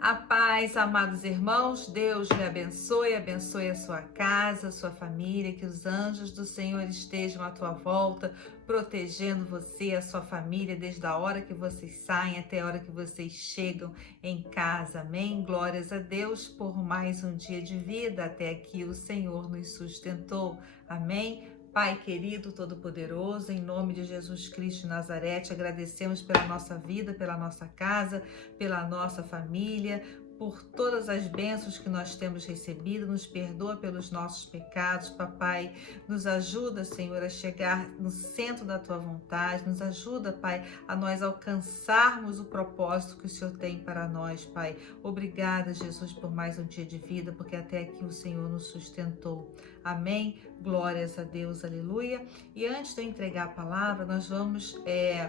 A paz, amados irmãos, Deus lhe abençoe, abençoe a sua casa, a sua família, que os anjos do Senhor estejam à tua volta, protegendo você e a sua família desde a hora que vocês saem até a hora que vocês chegam em casa, amém? Glórias a Deus por mais um dia de vida, até aqui o Senhor nos sustentou, amém? Pai querido, todo-poderoso, em nome de Jesus Cristo de Nazaré, te agradecemos pela nossa vida, pela nossa casa, pela nossa família, por todas as bênçãos que nós temos recebido. Nos perdoa pelos nossos pecados, papai. Nos ajuda, Senhor, a chegar no centro da tua vontade. Nos ajuda, Pai, a nós alcançarmos o propósito que o Senhor tem para nós, Pai. Obrigada, Jesus, por mais um dia de vida, porque até aqui o Senhor nos sustentou. Amém? Glórias a Deus, aleluia. E antes de eu entregar a palavra, nós vamos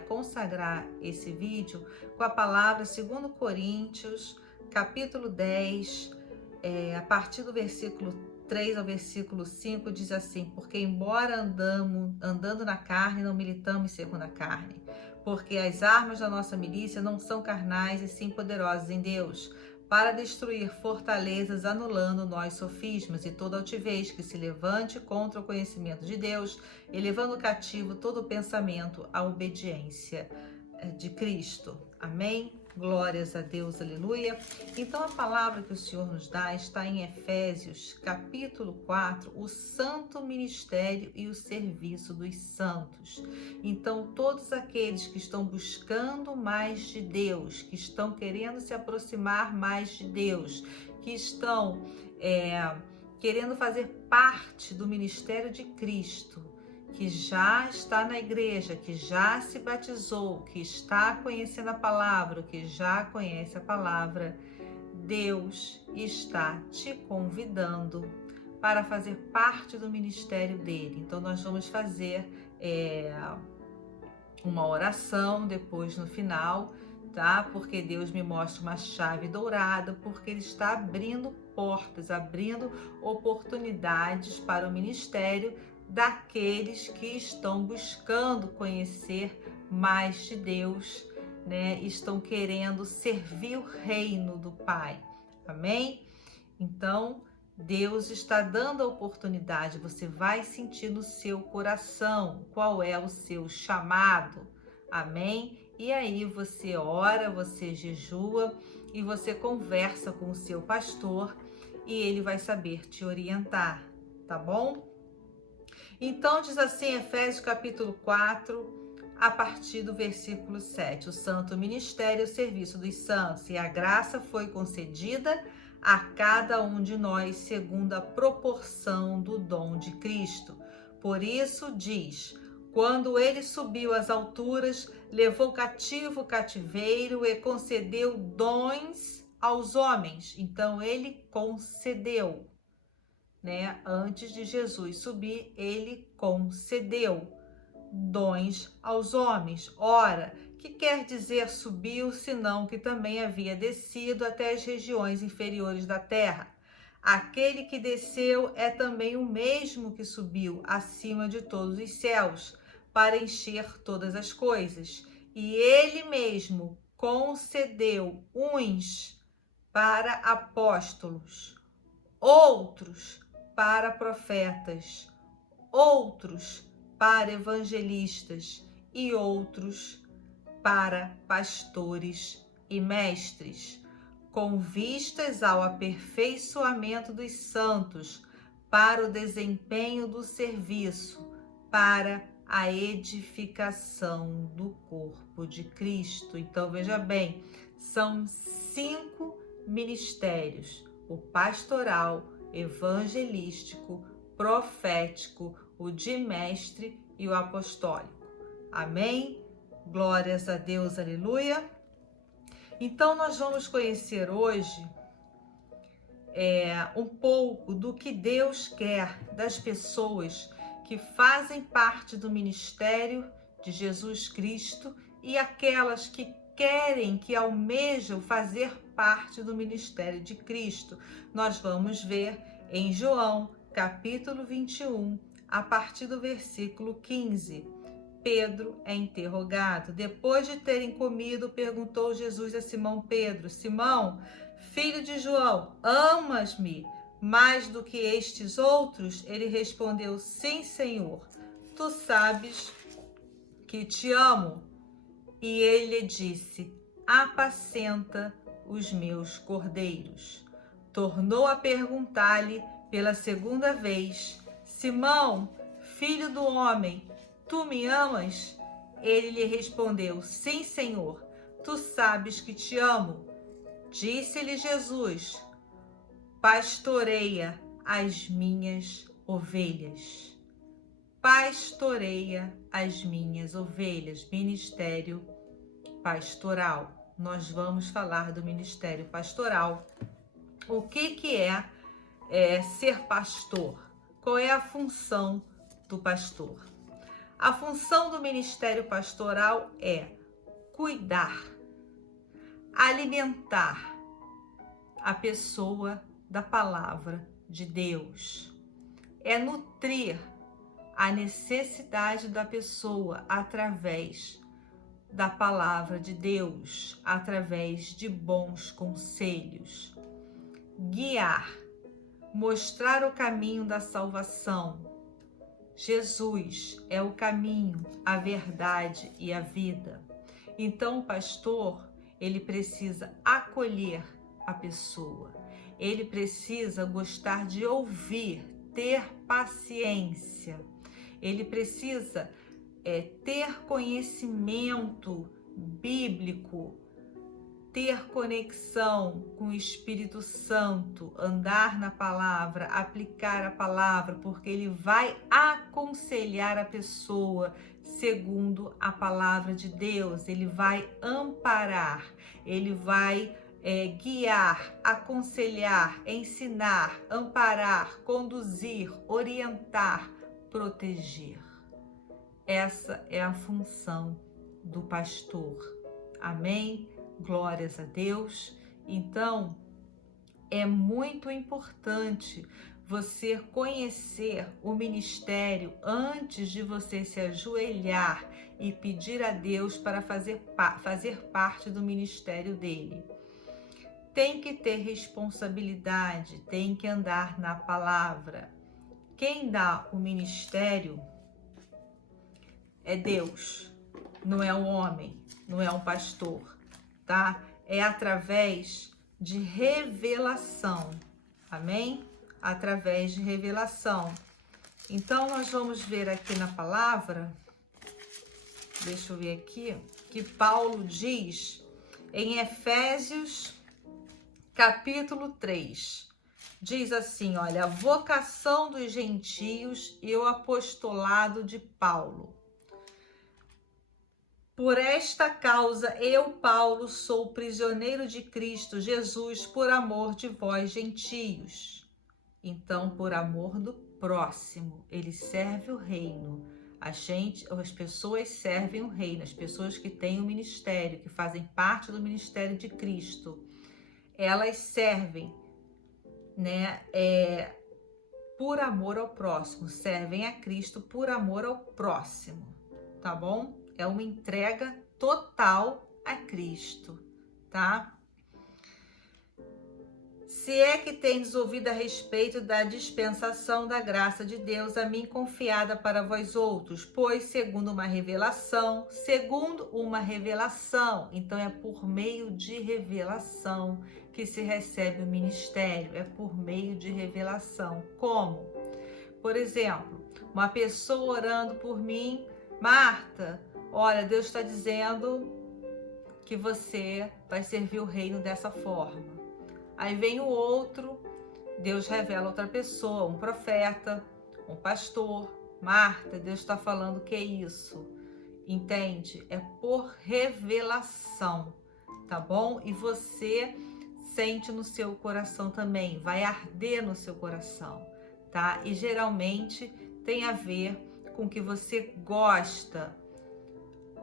consagrar esse vídeo com a palavra 2 Coríntios, capítulo 10, a partir do versículo 3 ao versículo 5, diz assim: porque embora andando na carne, não militamos segundo a carne, porque as armas da nossa milícia não são carnais e sim poderosas em Deus, para destruir fortalezas, anulando nós sofismas e toda altivez que se levante contra o conhecimento de Deus, elevando cativo todo pensamento à obediência de Cristo. Amém? Glórias a Deus, aleluia. Então a palavra que o Senhor nos dá está em Efésios, capítulo 4, o santo ministério e o serviço dos santos. Então todos aqueles que estão buscando mais de Deus, que estão querendo se aproximar mais de Deus, que estão querendo fazer parte do ministério de Cristo, que já está na igreja, que já se batizou, que está conhecendo a palavra, que já conhece a palavra, Deus está te convidando para fazer parte do ministério dele. Então nós vamos fazer uma oração depois no final, tá? Porque Deus me mostra uma chave dourada, porque ele está abrindo portas, abrindo oportunidades para o ministério daqueles que estão buscando conhecer mais de Deus, né? Estão querendo servir o reino do Pai. Amém? Então, Deus está dando a oportunidade, você vai sentir no seu coração qual é o seu chamado. Amém? E aí você ora, você jejua e você conversa com o seu pastor e ele vai saber te orientar, tá bom? Então diz assim, Efésios capítulo 4, a partir do versículo 7, o santo ministério, o serviço dos santos, e a graça foi concedida a cada um de nós segundo a proporção do dom de Cristo. Por isso diz, quando ele subiu às alturas, levou cativo o cativeiro e concedeu dons aos homens. Então ele concedeu, né? Antes de Jesus subir, ele concedeu dons aos homens. Ora, que quer dizer subiu, senão que também havia descido até as regiões inferiores da terra? Aquele que desceu é também o mesmo que subiu acima de todos os céus, para encher todas as coisas. E ele mesmo concedeu uns para apóstolos, outros para profetas, outros para evangelistas e outros para pastores e mestres, com vistas ao aperfeiçoamento dos santos, para o desempenho do serviço, para a edificação do corpo de Cristo. Então veja bem, são 5 ministérios: o pastoral, evangelístico, profético, o de mestre e o apostólico. Amém? Glórias a Deus, aleluia. Então nós vamos conhecer hoje um pouco do que Deus quer das pessoas que fazem parte do ministério de Jesus Cristo e aquelas que querem, que almejam fazer parte do ministério de Cristo. Nós vamos ver em João, capítulo 21, a partir do versículo 15. Pedro é interrogado. Depois de terem comido, perguntou Jesus a Simão Pedro: Simão, filho de João, amas-me mais do que estes outros? Ele respondeu: Sim, Senhor, tu sabes que te amo. E ele lhe disse: apacenta os meus cordeiros. Tornou a perguntar-lhe pela segunda vez: Simão, filho do homem, tu me amas? Ele lhe respondeu: Sim, Senhor, tu sabes que te amo. Disse-lhe Jesus: pastoreia as minhas ovelhas. Pastoreia as minhas ovelhas. Ministério pastoral. Nós vamos falar do ministério pastoral. O que é ser pastor? Qual é a função do pastor? A função do ministério pastoral é cuidar, alimentar a pessoa da palavra de Deus. É nutrir a necessidade da pessoa através da palavra de Deus, através de bons conselhos. Guiar, mostrar o caminho da salvação. Jesus é o caminho, a verdade e a vida. Então o pastor, ele precisa acolher a pessoa. Ele precisa gostar de ouvir, ter paciência. Ele precisa ter conhecimento bíblico, ter conexão com o Espírito Santo, andar na palavra, aplicar a palavra, porque ele vai aconselhar a pessoa segundo a palavra de Deus, ele vai amparar, ele vai guiar, aconselhar, ensinar, amparar, conduzir, orientar, proteger. Essa é a função do pastor. Amém? Glórias a Deus. Então, é muito importante você conhecer o ministério antes de você se ajoelhar e pedir a Deus para fazer parte do ministério dele. Tem que ter responsabilidade, tem que andar na palavra. Quem dá o ministério é Deus, não é um homem, não é um pastor, tá? É através de revelação, amém? Através de revelação. Então, nós vamos ver aqui na palavra, deixa eu ver aqui, que Paulo diz em Efésios, capítulo 3, diz assim, olha, a vocação dos gentios e o apostolado de Paulo. Por esta causa, eu, Paulo, sou prisioneiro de Cristo Jesus por amor de vós, gentios. Então, por amor do próximo, ele serve o reino. As pessoas servem o reino, as pessoas que têm o ministério, que fazem parte do ministério de Cristo, elas servem, né, por amor ao próximo, servem a Cristo por amor ao próximo, tá bom? É uma entrega total a Cristo, tá? Se é que tendes ouvido a respeito da dispensação da graça de Deus a mim confiada para vós outros, pois segundo uma revelação, então é por meio de revelação que se recebe o ministério, é por meio de revelação. Como? Por exemplo, uma pessoa orando por mim, Marta, olha, Deus está dizendo que você vai servir o reino dessa forma. Aí vem o outro, Deus revela outra pessoa, um profeta, um pastor. Marta, Deus está falando que é isso. Entende? É por revelação, tá bom? E você sente no seu coração também, vai arder no seu coração, tá? E geralmente tem a ver com o que você gosta,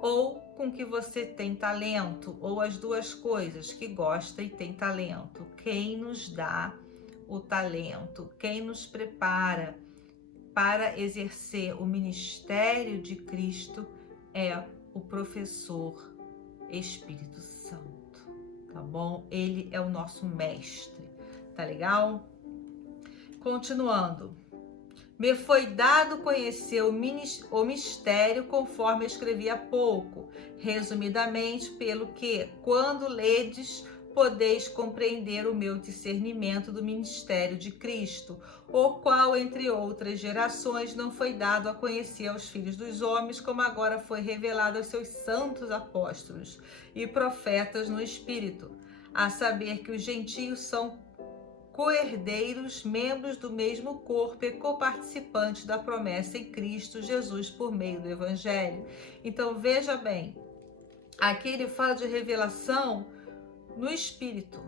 ou com que você tem talento, ou as duas coisas, que gosta e tem talento. Quem nos dá o talento, quem nos prepara para exercer o ministério de Cristo é o professor Espírito Santo, tá bom? Ele é o nosso mestre, tá legal? Continuando. Me foi dado conhecer o mistério conforme eu escrevi há pouco, resumidamente, pelo que, quando ledes, podeis compreender o meu discernimento do ministério de Cristo, o qual, entre outras gerações, não foi dado a conhecer aos filhos dos homens, como agora foi revelado aos seus santos apóstolos e profetas no Espírito, a saber que os gentios são co-herdeiros, membros do mesmo corpo e coparticipantes da promessa em Cristo Jesus por meio do Evangelho. Então veja bem, aqui ele fala de revelação no Espírito,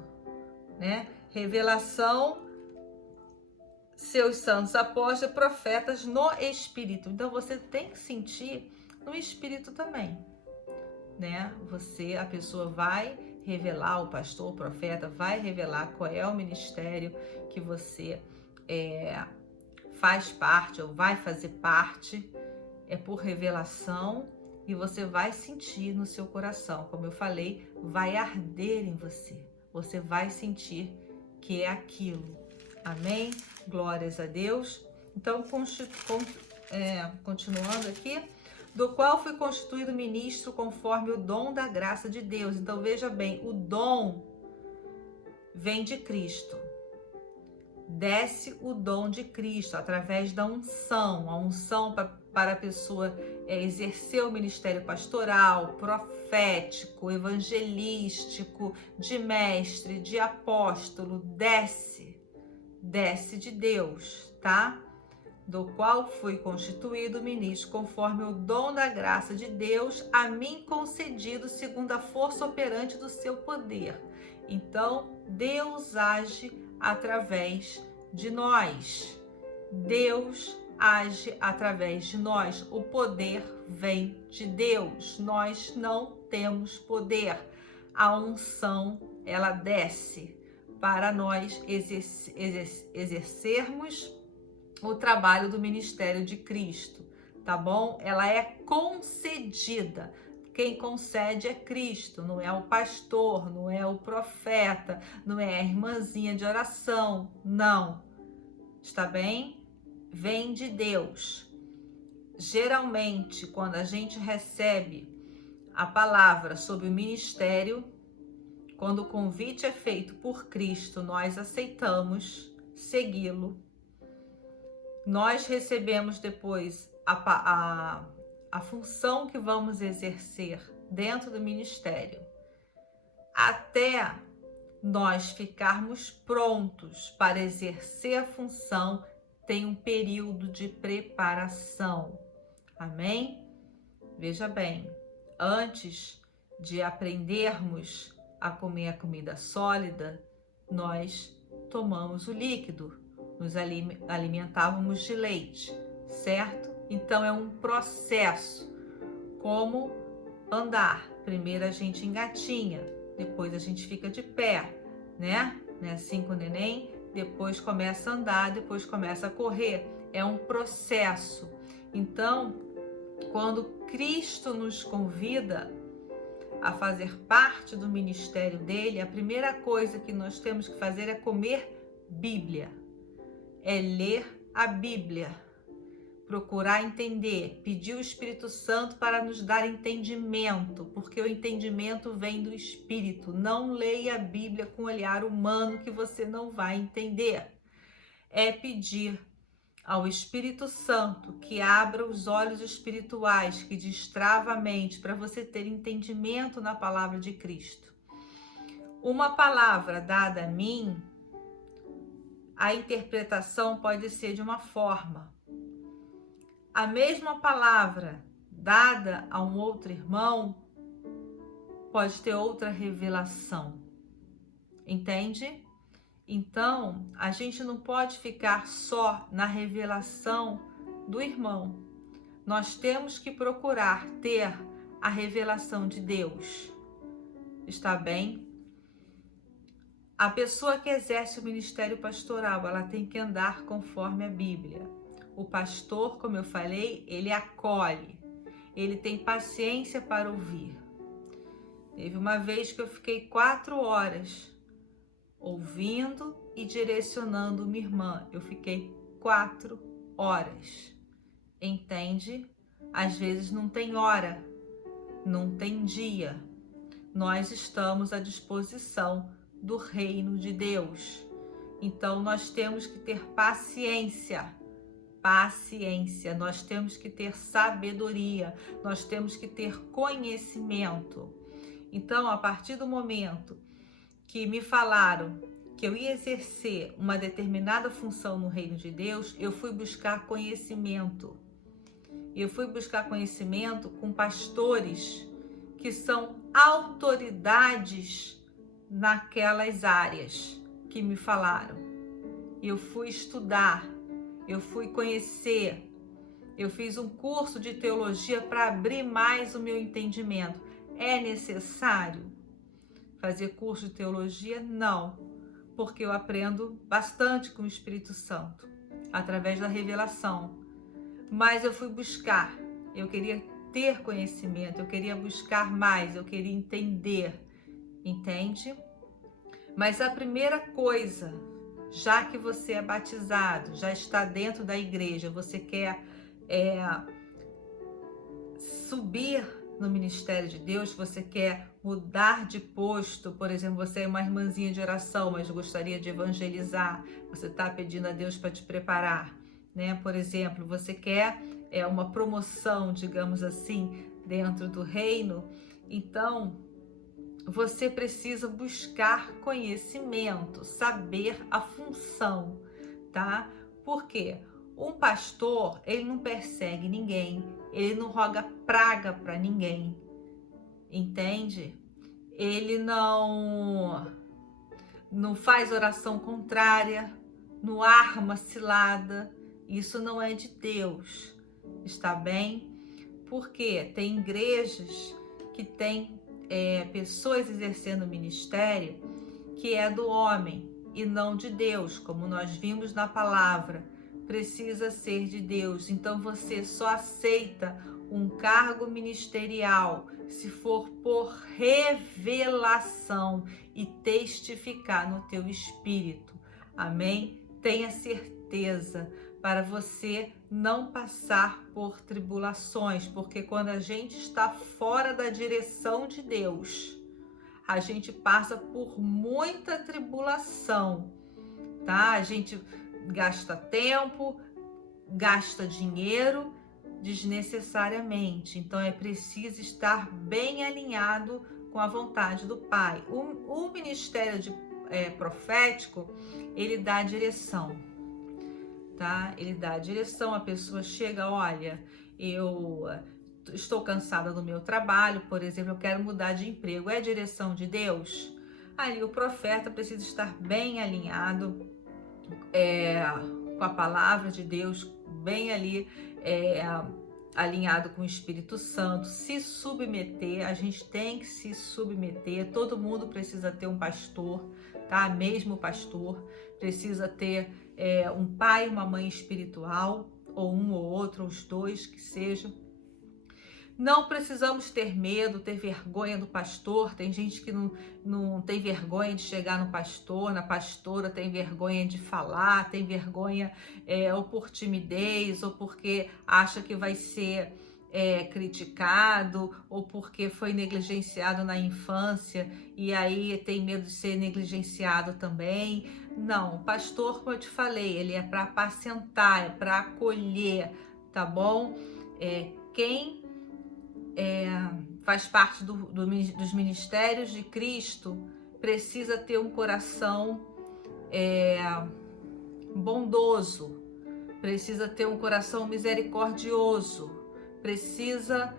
né? Revelação, seus santos apóstolos e profetas no Espírito. Então você tem que sentir no Espírito também, né? A pessoa vai revelar, o pastor, o profeta vai revelar qual é o ministério que você faz parte ou vai fazer parte, é por revelação, e você vai sentir no seu coração, como eu falei, vai arder em você, você vai sentir que é aquilo, amém? Glórias a Deus. Então, continuando aqui, do qual fui constituído ministro conforme o dom da graça de Deus. Então veja bem, o dom vem de Cristo. Desce o dom de Cristo através da unção, a unção para a pessoa exercer o ministério pastoral, profético, evangelístico, de mestre, de apóstolo, desce de Deus, tá? Do qual fui constituído ministro conforme o dom da graça de Deus a mim concedido segundo a força operante do seu poder. Então, Deus age através de nós. Deus age através de nós. O poder vem de Deus. Nós não temos poder. A unção, ela desce para nós exercermos o trabalho do ministério de Cristo, tá bom? Ela é concedida. Quem concede é Cristo, não é o pastor, não é o profeta, não é a irmãzinha de oração, não. Está bem? Vem de Deus. Geralmente, quando a gente recebe a palavra sobre o ministério, quando o convite é feito por Cristo, nós aceitamos segui-lo. Nós recebemos depois a função que vamos exercer dentro do ministério. Até nós ficarmos prontos para exercer a função, tem um período de preparação. Amém? Veja bem, antes de aprendermos a comer a comida sólida, nós tomamos o líquido. Nos alimentávamos de leite, certo? Então é um processo, como andar. Primeiro a gente engatinha, depois a gente fica de pé, né? Assim com o neném, depois começa a andar, depois começa a correr. É um processo. Então, quando Cristo nos convida a fazer parte do ministério dele, a primeira coisa que nós temos que fazer é comer Bíblia. É ler a Bíblia, procurar entender, pedir o Espírito Santo para nos dar entendimento, porque o entendimento vem do Espírito. Não leia a Bíblia com olhar humano que você não vai entender. É pedir ao Espírito Santo que abra os olhos espirituais, que destrava a mente para você ter entendimento na palavra de Cristo. Uma palavra dada a mim, a interpretação pode ser de uma forma. A mesma palavra dada a um outro irmão pode ter outra revelação. Entende? Então, a gente não pode ficar só na revelação do irmão. Nós temos que procurar ter a revelação de Deus. Está bem? A pessoa que exerce o ministério pastoral, ela tem que andar conforme a Bíblia. O pastor, como eu falei, ele acolhe. ele tem paciência para ouvir. Teve uma vez que eu fiquei 4 horas ouvindo e direcionando minha irmã. Eu fiquei 4 horas. Entende? Às vezes não tem hora, não tem dia. Nós estamos à disposição do reino de Deus. Então nós temos que ter paciência. Paciência, nós temos que ter sabedoria, nós temos que ter conhecimento. Então, a partir do momento que me falaram que eu ia exercer uma determinada função no reino de Deus, eu fui buscar conhecimento. Eu fui buscar conhecimento com pastores que são autoridades naquelas áreas que me falaram. Eu fui estudar, eu fui conhecer, eu fiz um curso de teologia para abrir mais o meu entendimento. É necessário fazer curso de teologia? Não, porque eu aprendo bastante com o Espírito Santo, através da revelação. Mas eu fui buscar, eu queria ter conhecimento, eu queria buscar mais, eu queria entender, entende? Mas a primeira coisa, já que você é batizado, já está dentro da igreja, você quer subir no ministério de Deus, você quer mudar de posto, por exemplo, você é uma irmãzinha de oração, mas gostaria de evangelizar, você está pedindo a Deus para te preparar, né? Por exemplo, você quer uma promoção, digamos assim, dentro do reino, então você precisa buscar conhecimento, saber a função, tá? Por quê? Um pastor, ele não persegue ninguém, ele não roga praga para ninguém, entende? Ele não faz oração contrária, não arma cilada, isso não é de Deus, está bem? Porque tem igrejas que tem pessoas exercendo o ministério que é do homem e não de Deus, como nós vimos na palavra. Precisa ser de Deus. Então você só aceita um cargo ministerial se for por revelação e testificar no teu espírito. Amém? Tenha certeza, para você não passar por tribulações, porque quando a gente está fora da direção de Deus, a gente passa por muita tribulação, tá? A gente gasta tempo, gasta dinheiro desnecessariamente. Então é preciso estar bem alinhado com a vontade do Pai. O ministério profético, ele dá direção, tá? Ele dá direção, a pessoa chega, olha, eu estou cansada do meu trabalho, por exemplo, eu quero mudar de emprego. É a direção de Deus? Aí o profeta precisa estar bem alinhado com a palavra de Deus, bem ali alinhado com o Espírito Santo, se submeter. A gente tem que se submeter, todo mundo precisa ter um pastor, tá? Mesmo o pastor precisa ter um pai e uma mãe espiritual, ou um ou outro, ou os dois, que sejam. Não precisamos ter medo, ter vergonha do pastor. Tem gente que não tem vergonha de chegar no pastor, na pastora, tem vergonha de falar, tem vergonha ou por timidez, ou porque acha que vai ser criticado, ou porque foi negligenciado na infância e aí tem medo de ser negligenciado também. Não, o pastor, como eu te falei, ele é para apacentar, é para acolher, tá bom? Quem faz parte dos ministérios de Cristo precisa ter um coração bondoso, precisa ter um coração misericordioso, precisa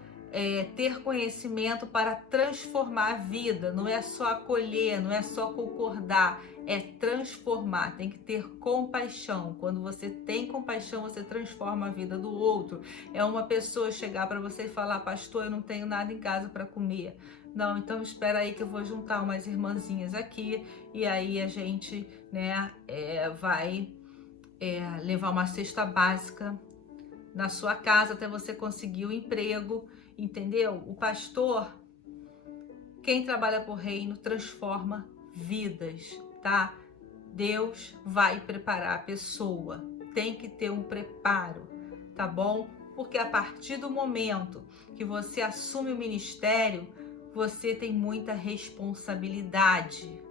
ter conhecimento para transformar a vida. Não é só acolher, não é só concordar, é transformar. Tem que ter compaixão. Quando você tem compaixão, você transforma a vida do outro. É uma pessoa chegar para você e falar: pastor, eu não tenho nada em casa para comer. Não, então espera aí que eu vou juntar umas irmãzinhas aqui e aí a gente vai levar uma cesta básica na sua casa até você conseguir o emprego, entendeu? O pastor, quem trabalha por reino, transforma vidas, tá? Deus vai preparar a pessoa, tem que ter um preparo, tá bom? Porque a partir do momento que você assume o ministério, você tem muita responsabilidade,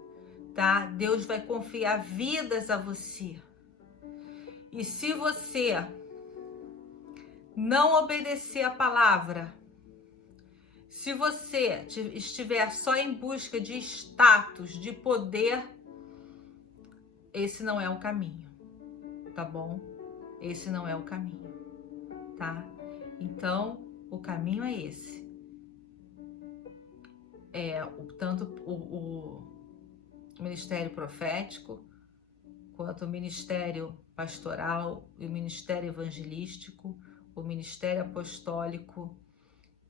tá? Deus vai confiar vidas a você. E se você não obedecer a palavra, se você estiver só em busca de status, de poder, esse não é o caminho, tá bom? Esse não é o caminho, tá? Então, o caminho é esse. Tanto o ministério profético, quanto o ministério pastoral, o ministério evangelístico, o ministério apostólico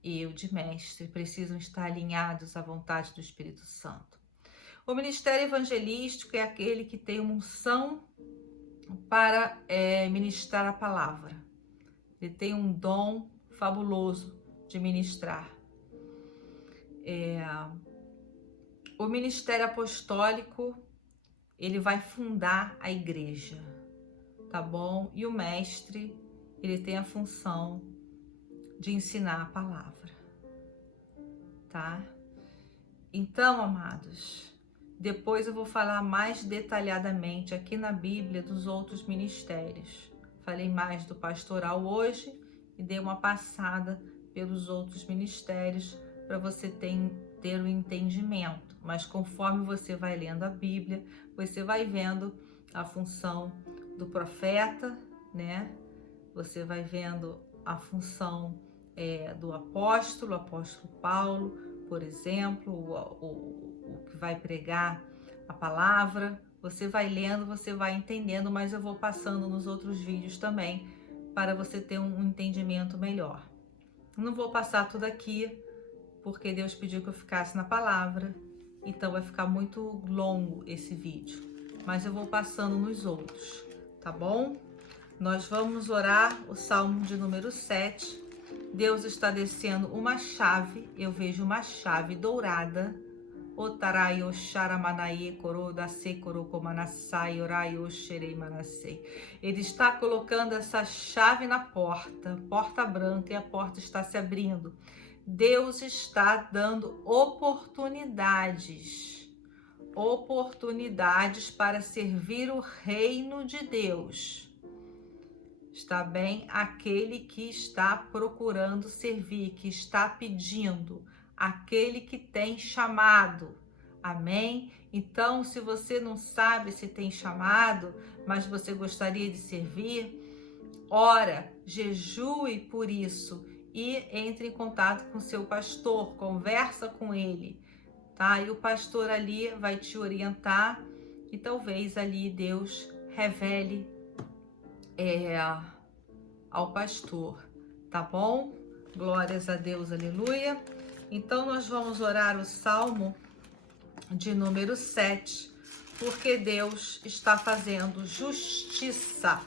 e o de mestre precisam estar alinhados à vontade do Espírito Santo. O ministério evangelístico é aquele que tem uma unção para ministrar a palavra. Ele tem um dom fabuloso de ministrar. O ministério apostólico, ele vai fundar a igreja, tá bom? E o mestre, ele tem a função de ensinar a palavra, tá? Então, amados, depois eu vou falar mais detalhadamente aqui na Bíblia dos outros ministérios. Falei mais do pastoral hoje e dei uma passada pelos outros ministérios para você ter um entendimento. Mas conforme você vai lendo a Bíblia, você vai vendo a função do profeta, né? Você vai vendo a função do apóstolo Paulo, por exemplo, o que vai pregar a palavra. Você vai lendo, você vai entendendo, mas eu vou passando nos outros vídeos também para você ter um entendimento melhor. Não vou passar tudo aqui, porque Deus pediu que eu ficasse na palavra, então vai ficar muito longo esse vídeo, mas eu vou passando nos outros, tá bom? Nós vamos orar o Salmo de número 7. Deus está descendo uma chave, eu vejo uma chave dourada. Otaraio Sharamanaye Korodase Korokomanasai Oraio Sherei Manasei. Ele está colocando essa chave na porta branca, e a porta está se abrindo. Deus está dando oportunidades para servir o reino de Deus. Está bem? Aquele que está procurando servir, que está pedindo, aquele que tem chamado. Amém? Então, se você não sabe se tem chamado, mas você gostaria de servir, ora, jejue por isso e entre em contato com seu pastor, conversa com ele, tá? E o pastor ali vai te orientar e talvez ali Deus revele ao pastor, tá bom? Glórias a Deus, aleluia. Então nós vamos orar o Salmo de número 7, porque Deus está fazendo justiça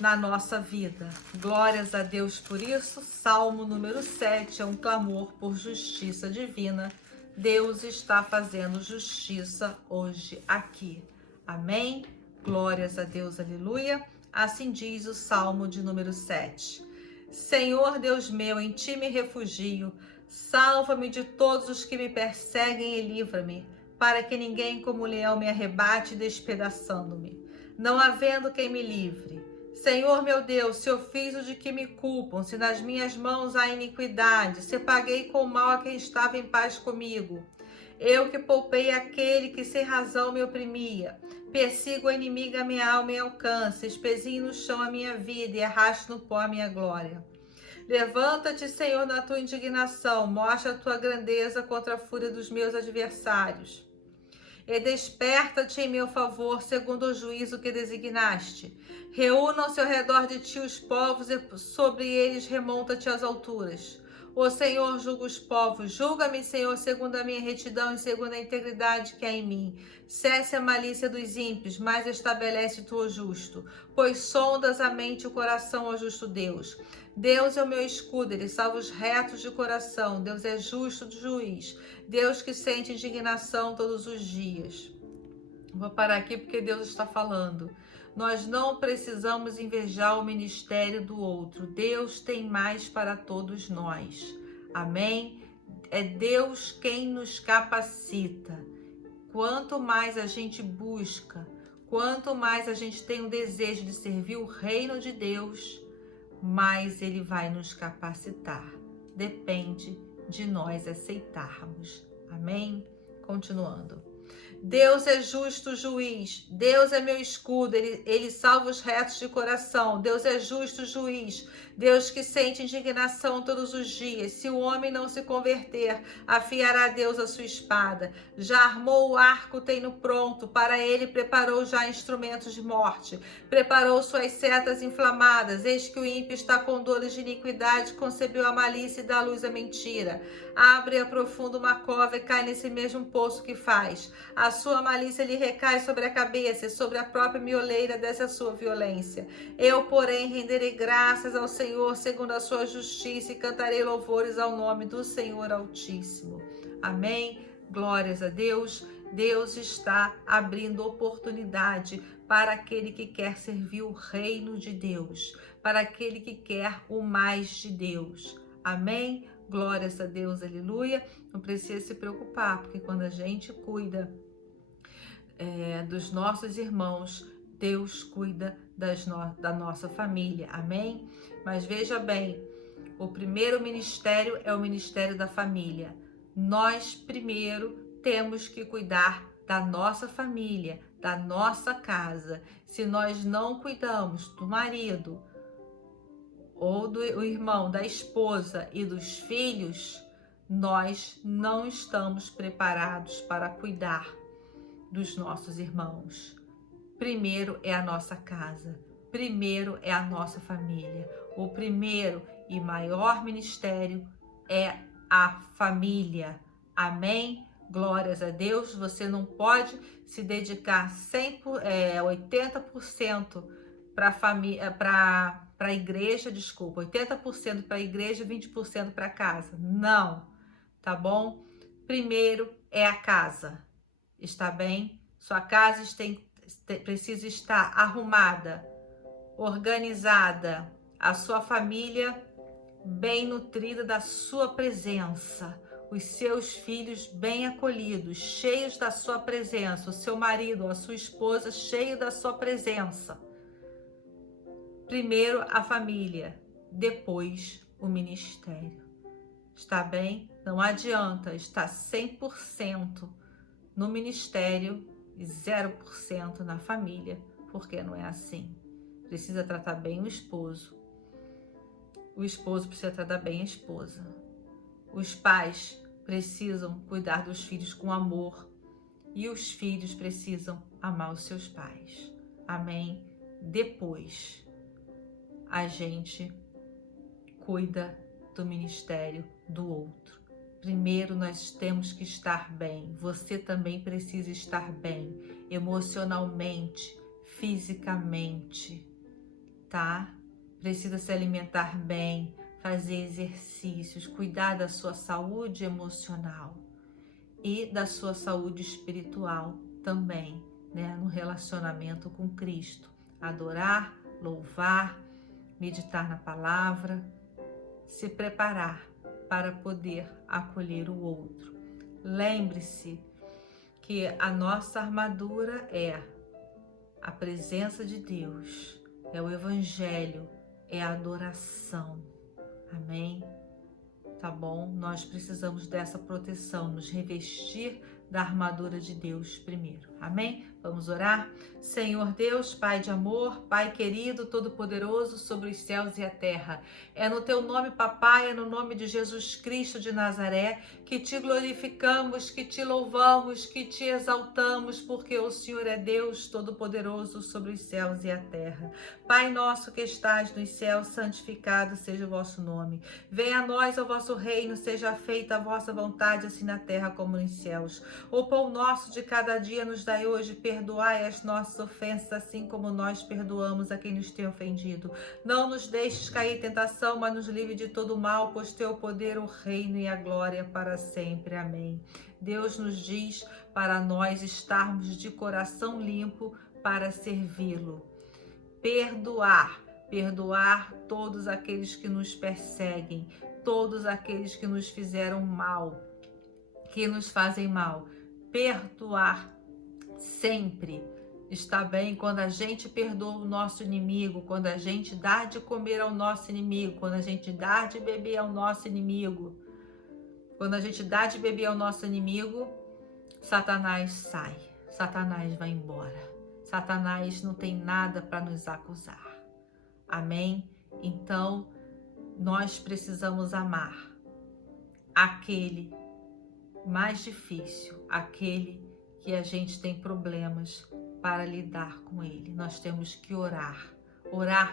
na nossa vida. Glórias a Deus por isso. Salmo número 7 é um clamor por justiça divina. Deus está fazendo justiça hoje aqui. Amém? Glórias a Deus, aleluia. Assim diz o Salmo de número 7. Senhor Deus meu, em ti me refugio. Salva-me de todos os que me perseguem e livra-me, para que ninguém como leão me arrebate, despedaçando-me, não havendo quem me livre. Senhor meu Deus, se eu fiz o de que me culpam, se nas minhas mãos há iniquidade, se paguei com mal a quem estava em paz comigo, eu que poupei aquele que sem razão me oprimia, persigo a inimiga a minha alma em alcance, espezinho no chão a minha vida e arrasto no pó a minha glória. Levanta-te, Senhor, na tua indignação, mostra a tua grandeza contra a fúria dos meus adversários. E desperta-te em meu favor, segundo o juízo que designaste. Reúnam-se ao redor de ti os povos e sobre eles remonta-te às alturas. Ó Senhor, julga os povos. Julga-me, Senhor, segundo a minha retidão e segundo a integridade que há em mim. Cesse a malícia dos ímpios, mas estabelece tu o justo. Pois sondas a mente e o coração, ó justo Deus. Deus é o meu escudo, Ele salva os retos de coração. Deus é justo juiz. Deus que sente indignação todos os dias. Vou parar aqui porque Deus está falando. Nós não precisamos invejar o ministério do outro. Deus tem mais para todos nós. Amém? É Deus quem nos capacita. Quanto mais a gente busca, quanto mais a gente tem o desejo de servir o reino de Deus, mais Ele vai nos capacitar. Depende de nós aceitarmos. Amém? Continuando. Deus é justo juiz, Deus é meu escudo, ele salva os retos de coração. Deus é justo juiz, Deus que sente indignação todos os dias. Se o homem não se converter, afiará Deus a sua espada. Já armou o arco, tem-no pronto, para ele preparou já instrumentos de morte. Preparou suas setas inflamadas, eis que o ímpio está com dores de iniquidade, concebeu a malícia e dá luz à mentira. Abre e aprofunda uma cova e cai nesse mesmo poço que faz. A sua malícia lhe recai sobre a cabeça e sobre a própria mioleira desce a sua violência. Eu, porém, renderei graças ao Senhor segundo a sua justiça e cantarei louvores ao nome do Senhor Altíssimo. Amém? Glórias a Deus. Deus está abrindo oportunidade para aquele que quer servir o reino de Deus, para aquele que quer o mais de Deus. Amém? Glórias a Deus, aleluia. Não precisa se preocupar, porque quando a gente cuida dos nossos irmãos, Deus cuida da nossa família, amém? Mas veja bem, o primeiro ministério é o ministério da família. Nós primeiro temos que cuidar da nossa família, da nossa casa. Se nós não cuidamos do marido, ou do irmão, da esposa e dos filhos, nós não estamos preparados para cuidar dos nossos irmãos. Primeiro é a nossa casa, primeiro é a nossa família. O primeiro e maior ministério é a família. Amém? Glórias a Deus. Você não pode se dedicar 80% para a família, para a igreja, 80% para a igreja, 20% para casa. Não, tá bom? Primeiro é a casa. Está bem? Sua casa precisa estar arrumada, organizada, a sua família bem nutrida da sua presença, os seus filhos bem acolhidos, cheios da sua presença, o seu marido, a sua esposa cheio da sua presença. Primeiro a família, depois o ministério. Está bem? Não adianta estar 100% no ministério e 0% na família, porque não é assim. Precisa tratar bem o esposo precisa tratar bem a esposa. Os pais precisam cuidar dos filhos com amor e os filhos precisam amar os seus pais. Amém? Depois, a gente cuida do ministério do outro. Primeiro nós temos que estar bem. Você também precisa estar bem, emocionalmente, fisicamente, tá? Precisa se alimentar bem, fazer exercícios, cuidar da sua saúde emocional e da sua saúde espiritual também, né? No relacionamento com Cristo. Adorar, louvar, meditar na palavra, se preparar para poder acolher o outro. Lembre-se que a nossa armadura é a presença de Deus, é o Evangelho, é a adoração. Amém? Tá bom? Nós precisamos dessa proteção, nos revestir da armadura de Deus primeiro. Amém? Vamos orar? Senhor Deus, Pai de amor, Pai querido, todo-poderoso sobre os céus e a terra. É no Teu nome, Papai, é no nome de Jesus Cristo de Nazaré, que Te glorificamos, que Te louvamos, que Te exaltamos, porque o Senhor é Deus todo-poderoso sobre os céus e a terra. Pai nosso que estás nos céus, santificado seja o vosso nome. Venha a nós o vosso reino, seja feita a vossa vontade, assim na terra como nos céus. O pão nosso de cada dia nos dai hoje, perdoai as nossas ofensas, assim como nós perdoamos a quem nos tem ofendido. Não nos deixes cair em tentação, mas nos livre de todo mal, pois teu poder, o reino e a glória para sempre. Amém. Deus nos diz para nós estarmos de coração limpo para servi-lo. Perdoar todos aqueles que nos perseguem, todos aqueles que nos fizeram mal, que nos fazem mal. Perdoar sempre. Está bem? Quando a gente perdoa o nosso inimigo, quando a gente dá de comer ao nosso inimigo, quando a gente dá de beber ao nosso inimigo, quando a gente dá de beber ao nosso inimigo, Satanás sai, Satanás vai embora, Satanás não tem nada para nos acusar. Amém? Então, nós precisamos amar aquele mais difícil, aquele que a gente tem problemas para lidar com ele. Nós temos que orar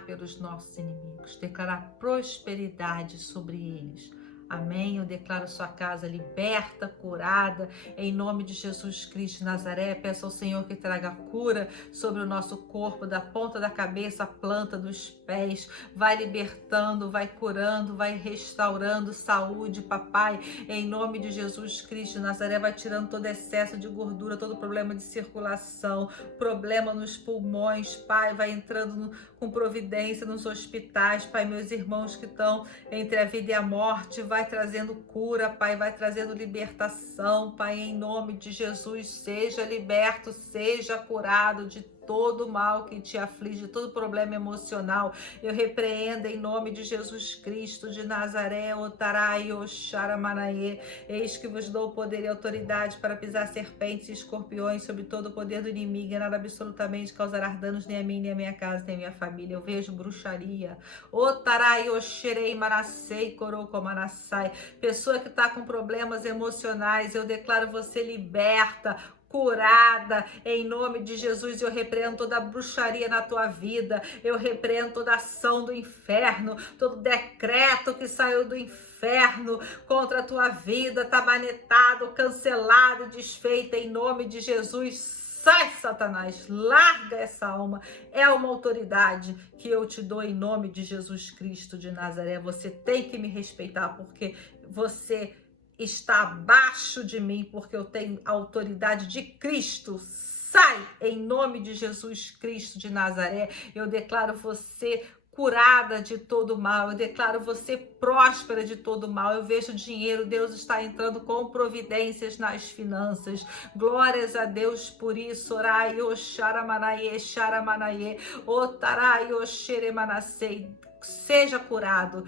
pelos nossos inimigos, declarar prosperidade sobre eles. Amém? Eu declaro sua casa liberta, curada, em nome de Jesus Cristo de Nazaré. Peço ao Senhor que traga cura sobre o nosso corpo, da ponta da cabeça à planta dos pés. Vai libertando, vai curando, vai restaurando saúde, papai. Em nome de Jesus Cristo de Nazaré, vai tirando todo excesso de gordura, todo problema de circulação, problema nos pulmões, pai. Vai entrando com providência nos hospitais, pai. Meus irmãos que estão entre a vida e a morte, vai trazendo cura, pai, vai trazendo libertação, pai, em nome de Jesus. Seja liberto, seja curado de todo mal que te aflige, todo problema emocional. Eu repreendo em nome de Jesus Cristo de Nazaré, Otarai, Oxaramanaê. Eis que vos dou poder e autoridade para pisar serpentes e escorpiões sobre todo o poder do inimigo, e nada absolutamente causará danos nem a mim, nem a minha casa, nem a minha família. Eu vejo bruxaria. Otarai, Oxerei, Manassei, Corocomanasai. Pessoa que está com problemas emocionais, eu declaro você liberta, curada, em nome de Jesus. Eu repreendo toda bruxaria na tua vida, eu repreendo toda ação do inferno, todo decreto que saiu do inferno contra a tua vida, tá manetado, cancelado, desfeito, em nome de Jesus. Sai, Satanás, larga essa alma, é uma autoridade que eu te dou em nome de Jesus Cristo de Nazaré. Você tem que me respeitar, porque você está abaixo de mim, porque eu tenho a autoridade de Cristo. Sai em nome de Jesus Cristo de Nazaré. Eu declaro você curada de todo mal, eu declaro você próspera de todo mal. Eu vejo dinheiro, Deus está entrando com providências nas finanças. Glórias a Deus por isso. Orai, Oxaramanaye, Xaramanaye, Otarai, Oxeremanasei. Seja curado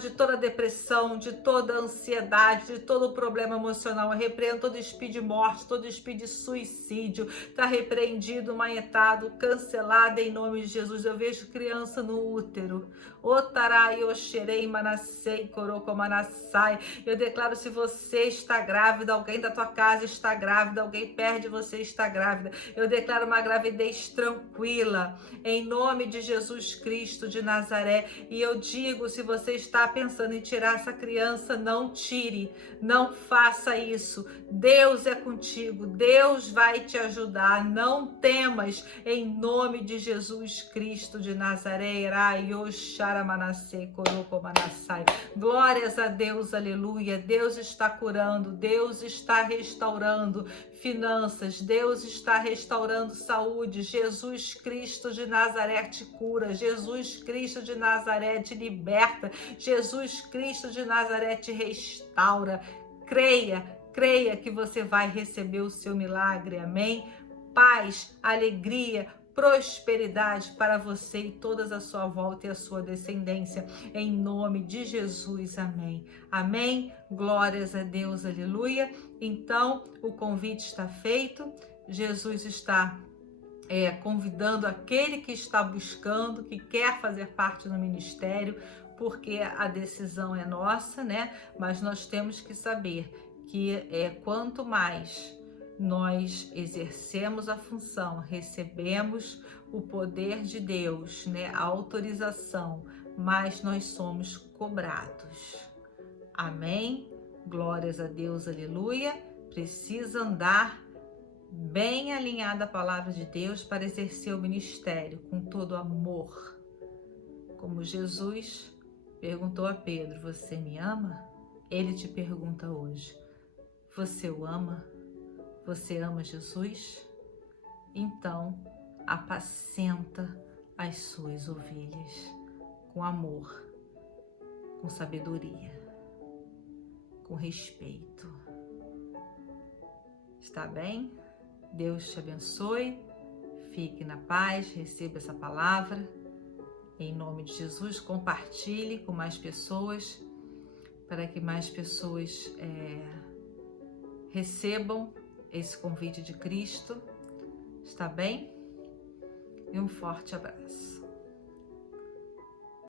de toda depressão, de toda ansiedade, de todo problema emocional. Eu repreendo todo espírito de morte, todo espírito de suicídio. Está repreendido, manetado, cancelado em nome de Jesus. Eu vejo criança no útero. Otarai, Oxerei, Manassei, Corocomanasai. Eu declaro, se você está grávida, alguém da tua casa está grávida, alguém perto de você está grávida, eu declaro uma gravidez tranquila, em nome de Jesus Cristo de Nazaré. E eu digo, se você está pensando em tirar essa criança, não tire, não faça isso. Deus é contigo, Deus vai te ajudar, não temas, em nome de Jesus Cristo de Nazaré. Glórias a Deus, aleluia. Deus está curando, Deus está restaurando finanças, Deus está restaurando saúde. Jesus Cristo de Nazaré te cura, Jesus Cristo de Nazaré te liberta, Jesus Cristo de Nazaré te restaura. Creia que você vai receber o seu milagre, amém? Paz, alegria, prosperidade para você e todas à sua volta e a sua descendência, em nome de Jesus, amém. Amém? Glórias a Deus, aleluia. Então, o convite está feito, Jesus está convidando aquele que está buscando, que quer fazer parte do ministério, porque a decisão é nossa, né? Mas nós temos que saber que quanto mais nós exercemos a função, recebemos o poder de Deus, né? A autorização, mais nós somos cobrados. Amém? Glórias a Deus, aleluia. precisa andar bem alinhada à palavra de Deus para exercer o ministério com todo amor. Como Jesus perguntou a Pedro: você me ama? Ele te pergunta hoje: você o ama? Você ama Jesus? Então, apacenta as suas ovelhas com amor, com sabedoria, com respeito. Está bem? Deus te abençoe. Fique na paz, receba essa palavra. Em nome de Jesus, compartilhe com mais pessoas, para que mais pessoas recebam esse convite de Cristo. Está bem? E um forte abraço.